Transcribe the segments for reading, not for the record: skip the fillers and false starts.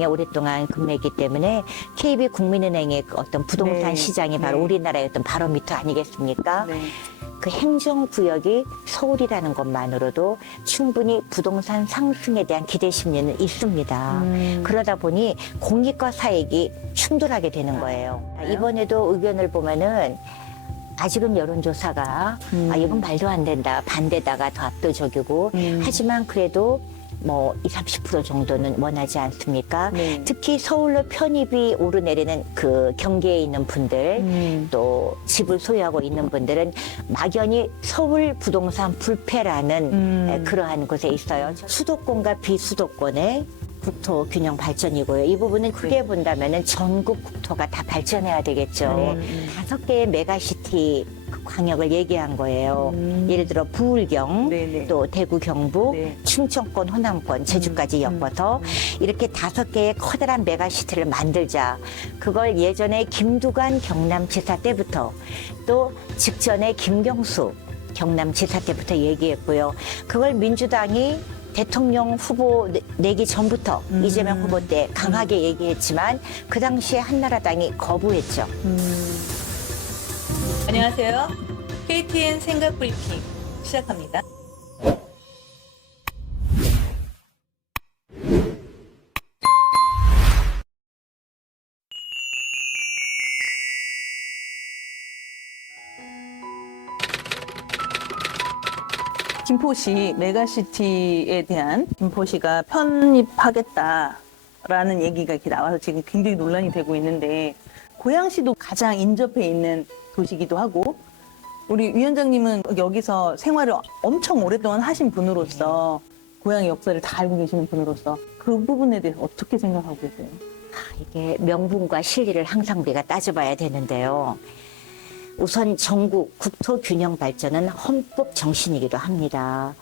국민은행에 오랫동안 근무했기 때문에 KB국민은행의 어떤 부동산 네. 시장이 바로 네. 우리나라의 어떤 바로미터 아니겠습니까? 네. 그 행정구역이 서울이라는 것만으로도 충분히 부동산 상승에 대한 기대 심리는 있습니다. 그러다 보니 공익과 사익이 충돌하게 되는 거예요. 이번에도 의견을 보면은 아직은 여론조사가 이건 말도 안 된다. 반대다가 더 압도적이고 하지만 그래도 뭐 20, 30% 정도는 원하지 않습니까? 네. 특히 서울로 편입이 오르내리는 그 경계에 있는 분들 또 집을 소유하고 있는 분들은 막연히 서울 부동산 불패라는 그러한 곳에 있어요. 수도권과 비수도권의 국토 균형 발전이고요. 이 부분은 크게 본다면은 전국 국토가 다 발전해야 되겠죠. 5개의 메가시티 그 광역을 얘기한 거예요. 예를 들어 부울경, 네네. 또 대구 경북, 네. 충청권, 호남권, 제주까지 엮어서 이렇게 5개의 커다란 메가시티를 만들자. 그걸 예전에 김두관 경남지사 때부터 또 직전에 김경수 경남지사 때부터 얘기했고요. 그걸 민주당이 대통령 후보 내기 전부터 이재명 후보 때 강하게 얘기했지만 그 당시에 한나라당이 거부했죠. 안녕하세요. KTN 생각 브리핑 시작합니다. 김포시 메가시티에 대한 김포시가 편입하겠다라는 얘기가 이렇게 나와서 지금 굉장히 논란이 되고 있는데 고양시도 가장 인접해 있는 도시이기도 하고 우리 위원장님은 여기서 생활을 엄청 오랫동안 하신 분으로서 고향의 역사를 다 알고 계시는 분으로서 그 부분에 대해서 어떻게 생각하고 계세요? 이게 명분과 실리를 항상 우리가 따져봐야 되는데요. 우선 전국 국토 균형 발전은 헌법 정신이기도 합니다.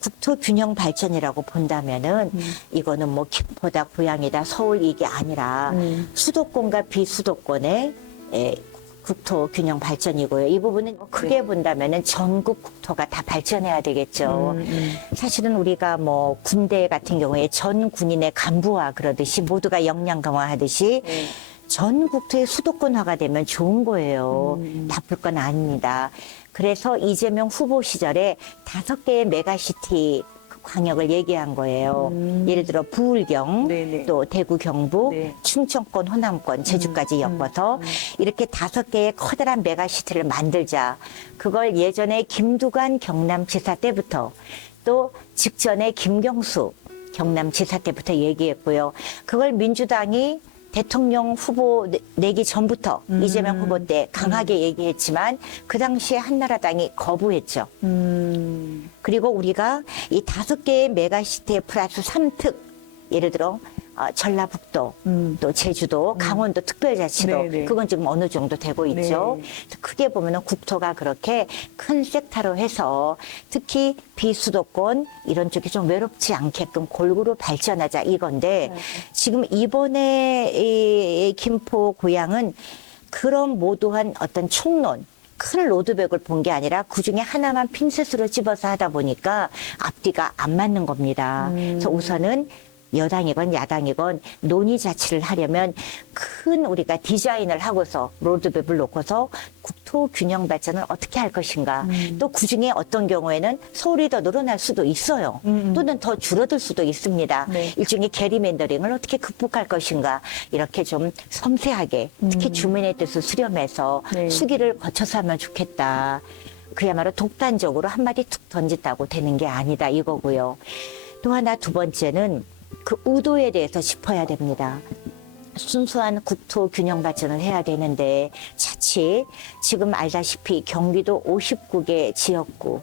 국토 균형 발전이라고 본다면은 이거는 뭐 김포다, 고양이다, 서울 이게 아니라 수도권과 비수도권의 국토 균형 발전이고요. 이 부분은 크게 본다면은 전국 국토가 다 발전해야 되겠죠. 사실은 우리가 뭐 군대 같은 경우에 전 군인의 간부화 그러듯이 모두가 역량 강화하듯이 전 국토의 수도권화가 되면 좋은 거예요. 나쁠 건 아닙니다. 그래서 이재명 후보 시절에 5개의 메가시티 광역을 얘기한 거예요. 예를 들어 부울경, 네네. 또 대구 경북, 네. 충청권, 호남권, 제주까지 엮어서 이렇게 5개의 커다란 메가시티를 만들자. 그걸 예전에 김두관 경남지사 때부터 또 직전에 김경수 경남지사 때부터 얘기했고요. 그걸 민주당이 대통령 후보 내기 전부터 이재명 후보 때 강하게 얘기했지만 그 당시에 한나라당이 거부했죠. 그리고 우리가 이 5개의 메가시티 플러스 3특 예를 들어 전라북도 또 제주도 강원도 특별자치도 네네. 그건 지금 어느 정도 되고 있죠. 네. 크게 보면은 국토가 그렇게 큰 섹터로 해서 특히 비수도권 이런 쪽이 좀 외롭지 않게끔 골고루 발전하자 이건데 지금 이번에 이 김포 고향은 그런 모두한 어떤 총론 큰 로드맵을 본 게 아니라 그중에 하나만 핀셋으로 집어서 하다 보니까 앞뒤가 안 맞는 겁니다. 그래서 우선은 여당이건 야당이건 논의 자체를 하려면 큰 우리가 디자인을 하고서 로드맵을 놓고서 국토 균형 발전을 어떻게 할 것인가. 또 그중에 어떤 경우에는 서울이 더 늘어날 수도 있어요. 또는 더 줄어들 수도 있습니다. 네. 일종의 게리맨더링을 어떻게 극복할 것인가. 이렇게 좀 섬세하게 특히 주민의 뜻을 수렴해서 네. 수기를 거쳐서 하면 좋겠다. 그야말로 독단적으로 한마디 툭 던진다고 되는 게 아니다 이거고요. 또 하나 두 번째는 그 의도에 대해서 짚어야 됩니다. 순수한 국토 균형 발전을 해야 되는데 자칫 지금 알다시피 경기도 59개 지역구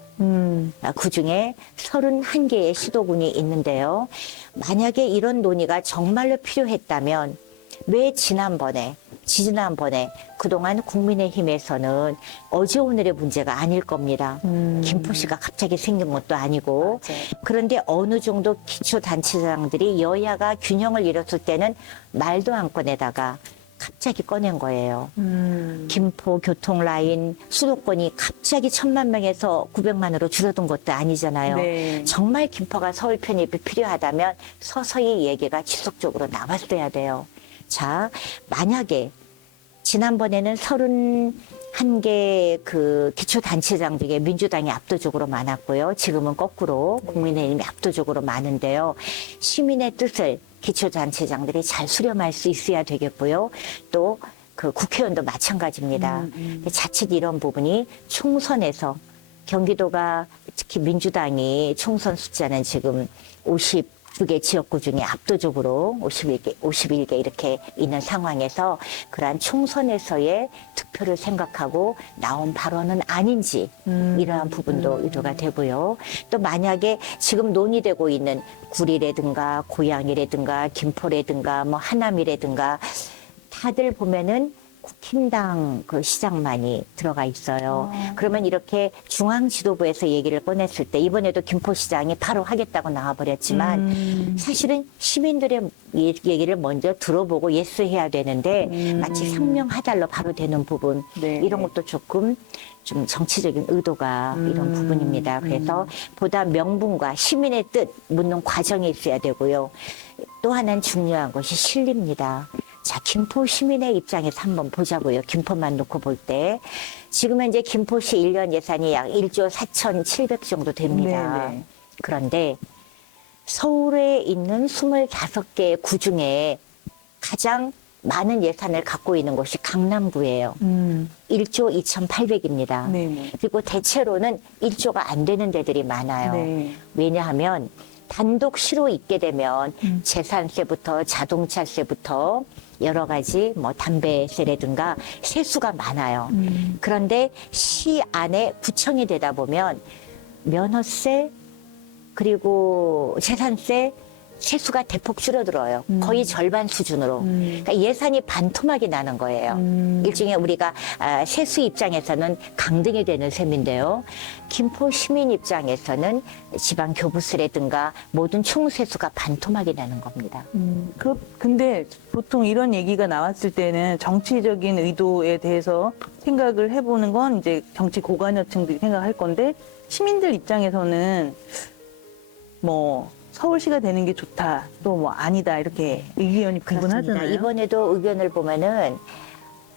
그중에 31개의 시도군이 있는데요. 만약에 이런 논의가 정말로 필요했다면 왜 지난번에 그동안 국민의힘에서는 어제 오늘의 문제가 아닐 겁니다. 김포시가 갑자기 생긴 것도 아니고 맞아요. 그런데 어느 정도 기초단체장들이 여야가 균형을 이뤘을 때는 말도 안 꺼내다가 갑자기 꺼낸 거예요. 김포 교통라인 수도권이 갑자기 1,000만 명에서 900만으로 줄어든 것도 아니잖아요. 네. 정말 김포가 서울 편입이 필요하다면 서서히 얘기가 지속적으로 나왔어야 돼요. 자, 만약에 지난번에는 31개 그 기초단체장 중에 민주당이 압도적으로 많았고요. 지금은 거꾸로 국민의힘이 압도적으로 많은데요. 시민의 뜻을 기초단체장들이 잘 수렴할 수 있어야 되겠고요. 또 그 국회의원도 마찬가지입니다. 자칫 이런 부분이 총선에서 경기도가 특히 민주당이 총선 숫자는 지금 52개 지역구 중에 압도적으로 51개 이렇게 있는 상황에서 그러한 총선에서의 득표를 생각하고 나온 발언은 아닌지 이러한 부분도 의도가 되고요. 또 만약에 지금 논의되고 있는 구리라든가 고양이라든가 김포라든가 뭐 하남이라든가 다들 보면은 국힘당 그 시장만이 들어가 있어요. 그러면 이렇게 중앙 지도부에서 얘기를 꺼냈을 때 이번에도 김포시장이 바로 하겠다고 나와버렸지만 사실은 시민들의 얘기를 먼저 들어보고 예스해야 되는데 마치 상명하달로 바로 되는 부분 네. 이런 것도 조금 좀 정치적인 의도가 이런 부분입니다. 그래서 보다 명분과 시민의 뜻 묻는 과정이 있어야 되고요. 또 하나는 중요한 것이 실리입니다. 자, 김포 시민의 입장에서 한번 보자고요. 김포만 놓고 볼 때. 지금은 이제 김포시 1년 예산이 약 1조 4,700 정도 됩니다. 네네. 그런데 서울에 있는 25개 구 중에 가장 많은 예산을 갖고 있는 곳이 강남구예요. 1조 2,800입니다. 네네. 그리고 대체로는 1조가 안 되는 데들이 많아요. 네. 왜냐하면 단독시로 있게 되면 재산세부터 자동차세부터 여러 가지 뭐 담배세라든가 세수가 많아요. 그런데 시 안에 구청이 되다 보면 면허세 그리고 재산세 세수가 대폭 줄어들어요. 거의 절반 수준으로. 그러니까 예산이 반토막이 나는 거예요. 일종의 우리가 세수 입장에서는 강등이 되는 셈인데요. 김포 시민 입장에서는 지방 교부세라든가 모든 총세수가 반토막이 나는 겁니다. 근데 보통 이런 얘기가 나왔을 때는 정치적인 의도에 대해서 생각을 해보는 건 이제 정치 고관여층들이 생각할 건데 시민들 입장에서는 뭐 서울시가 되는 게 좋다, 또 뭐 아니다 이렇게 의견이 분분하잖아요. 그렇습니다. 이번에도 의견을 보면은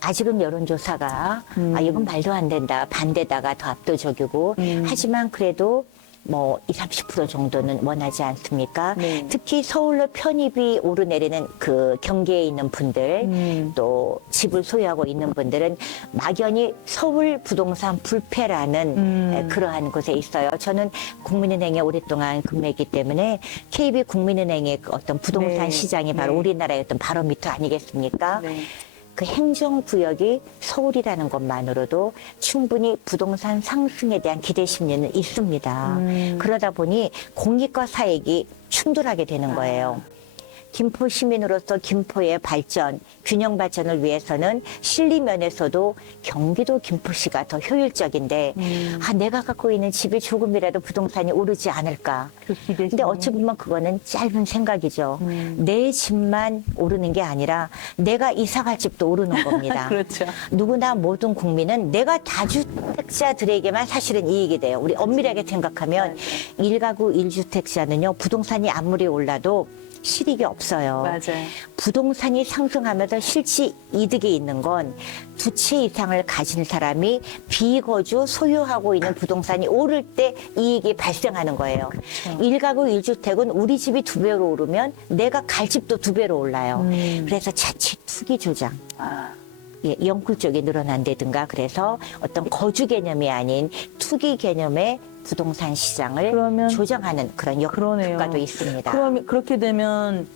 아직은 여론조사가 이건 말도 안 된다, 반대다가 더 압도적이고 하지만 그래도 뭐 20, 30% 정도는 원하지 않습니까? 네. 특히 서울로 편입이 오르내리는 그 경계에 있는 분들 또 집을 소유하고 있는 분들은 막연히 서울 부동산 불패라는 그러한 곳에 있어요. 저는 국민은행에 오랫동안 근무했기 때문에 KB 국민은행의 그 어떤 부동산 네. 시장이 바로 네. 우리나라의 어떤 바로미터 아니겠습니까? 네. 그 행정구역이 서울이라는 것만으로도 충분히 부동산 상승에 대한 기대 심리는 있습니다. 그러다 보니 공익과 사익이 충돌하게 되는 거예요. 김포 시민으로서 김포의 발전, 균형 발전을 위해서는 실리 면에서도 경기도 김포시가 더 효율적인데 내가 갖고 있는 집이 조금이라도 부동산이 오르지 않을까. 근데 어찌 보면 그거는 짧은 생각이죠. 내 집만 오르는 게 아니라 내가 이사 갈 집도 오르는 겁니다. 그렇죠. 누구나 모든 국민은 내가 다주택자들에게만 사실은 이익이 돼요. 우리 엄밀하게 생각하면 1가구 1주택자는요. 부동산이 아무리 올라도 실익이 없어요. 맞아요. 부동산이 상승하면서 실질 이득이 있는 건 두 채 이상을 가진 사람이 비거주 소유하고 있는 부동산이 오를 때 이익이 발생하는 거예요. 1가구 1주택은 우리 집이 2배로 오르면 내가 갈 집도 2배로 올라요. 그래서 자칫 투기 조장. 영끌 쪽이 늘어난다든가 그래서 어떤 거주 개념이 아닌 투기 개념의 부동산 시장을 그러면 조정하는 그런 그러네요. 효과도 있습니다. 그러면 그렇게 되면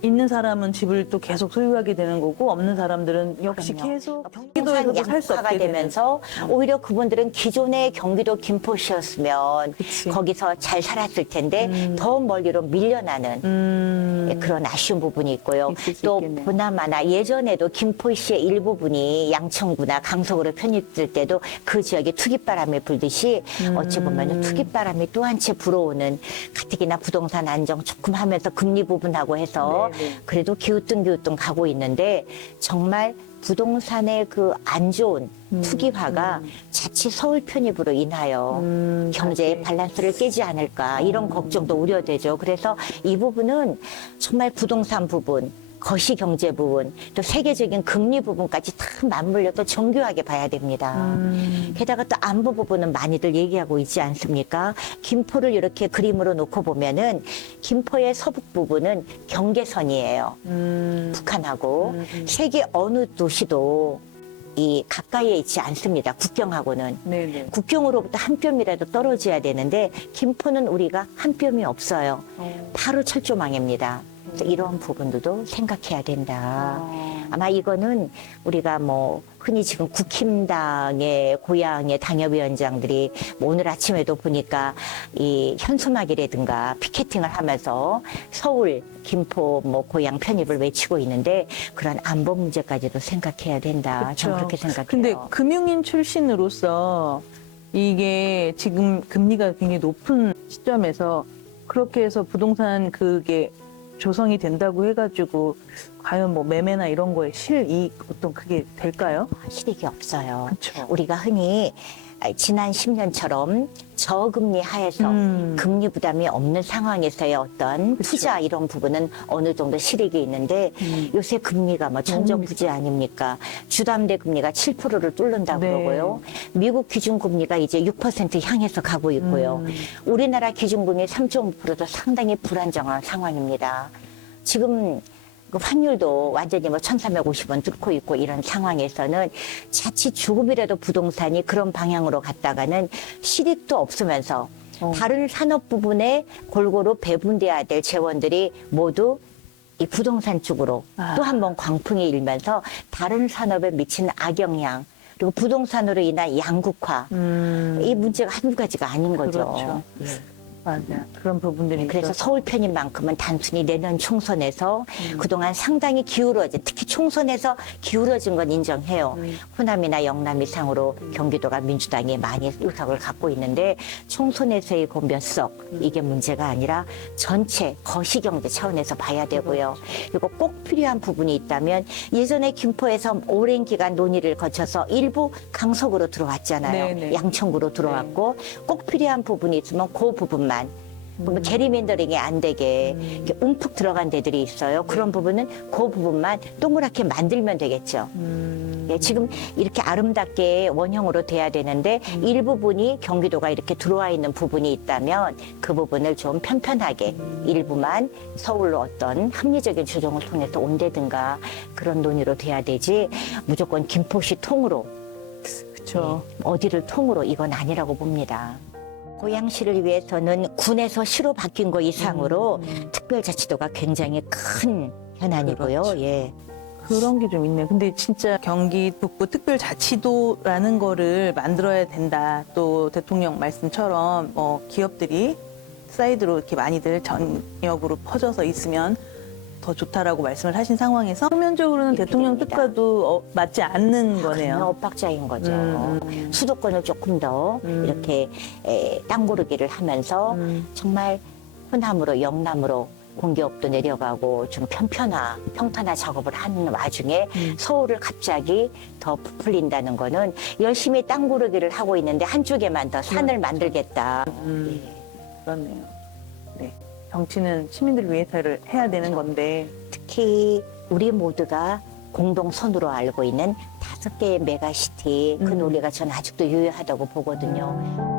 있는 사람은 집을 또 계속 소유하게 되는 거고 없는 사람들은 역시 그럼요. 계속 부동산 경기도에서도 살 수 양파가 없게 되면서 오히려 그분들은 기존의 경기도 김포시였으면 그치. 거기서 잘 살았을 텐데 더 멀리로 밀려나는 그런 아쉬운 부분이 있고요. 있을 수 또 있겠네요. 보나마나 예전에도 김포시의 일부분이 양천구나 강석으로 편입될 때도 그 지역에 투기바람이 불듯이 어찌 보면 투기바람이 또 한 채 불어오는 가뜩이나 부동산 안정 조금 하면서 금리 부분하고 해서 네네. 그래도 기우뚱기우뚱 가고 있는데 정말 부동산의 그 안 좋은 투기화가 자칫 서울 편입으로 인하여 경제의 밸런스를 깨지 않을까 이런 걱정도 우려되죠. 그래서 이 부분은 정말 부동산 부분, 거시경제 부분, 또 세계적인 금리 부분까지 다 맞물려서 정교하게 봐야 됩니다. 게다가 또 안보 부분은 많이들 얘기하고 있지 않습니까? 김포를 이렇게 그림으로 놓고 보면은 김포의 서북 부분은 경계선이에요. 북한하고 세계 어느 도시도 이 가까이에 있지 않습니다. 국경하고는. 네네. 국경으로부터 한 뼘이라도 떨어져야 되는데 김포는 우리가 한 뼘이 없어요. 바로 철조망입니다. 그래서 이런 부분들도 생각해야 된다. 아마 이거는 우리가 뭐 흔히 지금 국힘당의 고향의 당협위원장들이 뭐 오늘 아침에도 보니까 이 현수막이라든가 피켓팅을 하면서 서울, 김포 뭐 고향 편입을 외치고 있는데 그런 안보 문제까지도 생각해야 된다. 전 그렇게 생각해요. 근데 금융인 출신으로서 이게 지금 금리가 굉장히 높은 시점에서 그렇게 해서 부동산 그게 조성이 된다고 해가지고 과연 뭐 매매나 이런 거에 실이익 어떤 그게 될까요? 실익이 없어요. 그쵸. 우리가 흔히 지난 10년처럼 저금리 하에서 금리 부담이 없는 상황에서의 어떤 그쵸. 투자 이런 부분은 어느 정도 실익이 있는데 요새 금리가 뭐 천정부지 아닙니까? 주담대 금리가 7%를 뚫는다고 네. 그러고요. 미국 기준금리가 이제 6% 향해서 가고 있고요. 우리나라 기준금리 3.5%도 상당히 불안정한 상황입니다. 지금 그 환율도 완전히 뭐 1,350원 뚫고 있고 이런 상황에서는 자칫 조금이라도 부동산이 그런 방향으로 갔다가는 실익도 없으면서 다른 산업 부분에 골고루 배분돼야 될 재원들이 모두 이 부동산 쪽으로 또 한 번 광풍이 일면서 다른 산업에 미치는 악영향 그리고 부동산으로 인한 양극화 이 문제가 한두 가지가 아닌 거죠. 그렇죠. 예. 맞아요. 그런 부분들이 그래서 있어서. 서울 편입만큼은 단순히 내년 총선에서 그동안 상당히 기울어진, 특히 총선에서 기울어진 건 인정해요. 호남이나 영남 이상으로 경기도가 민주당이 많이 의석을 갖고 있는데 총선에서의 그 몇 석, 이게 문제가 아니라 전체 거시경제 차원에서 봐야 되고요. 그리고 꼭 필요한 부분이 있다면 예전에 김포에서 오랜 기간 논의를 거쳐서 일부 강석으로 들어왔잖아요. 네네. 양천구로 들어왔고 꼭 필요한 부분이 있으면 그 부분만 보면 게리맨더링이 안 되게 이렇게 움푹 들어간 데들이 있어요. 그런 부분은 그 부분만 동그랗게 만들면 되겠죠. 예, 지금 이렇게 아름답게 원형으로 돼야 되는데 일부분이 경기도가 이렇게 들어와 있는 부분이 있다면 그 부분을 좀 편편하게 일부만 서울로 어떤 합리적인 조정을 통해서 온다든가 그런 논의로 돼야 되지 무조건 김포시 통으로 그렇죠. 어디를 통으로 이건 아니라고 봅니다. 고양시를 위해서는 군에서 시로 바뀐 거 이상으로 특별자치도가 굉장히 큰 현안이고요. 그렇죠. 예. 그런 게 좀 있네요. 근데 진짜 경기 북부 특별자치도라는 거를 만들어야 된다. 또 대통령 말씀처럼 뭐 기업들이 사이드로 이렇게 많이들 전역으로 퍼져서 있으면 더 좋다라고 말씀을 하신 상황에서 표면적으로는 대통령 필요합니다. 뜻과도 맞지 않는 그냥 거네요. 엇박자인 거죠. 수도권을 조금 더 이렇게 땅 고르기를 하면서 정말 호남으로 영남으로 공기업도 내려가고 좀 평탄화 작업을 하는 와중에 서울을 갑자기 더 부풀린다는 거는 열심히 땅 고르기를 하고 있는데 한쪽에만 더 산을 만들겠다. 그렇네요. 네. 정치는 시민들을 위해서를 해야 되는 건데 특히 우리 모두가 공동선으로 알고 있는 5개의 메가시티 그 논리가 저는 아직도 유효하다고 보거든요.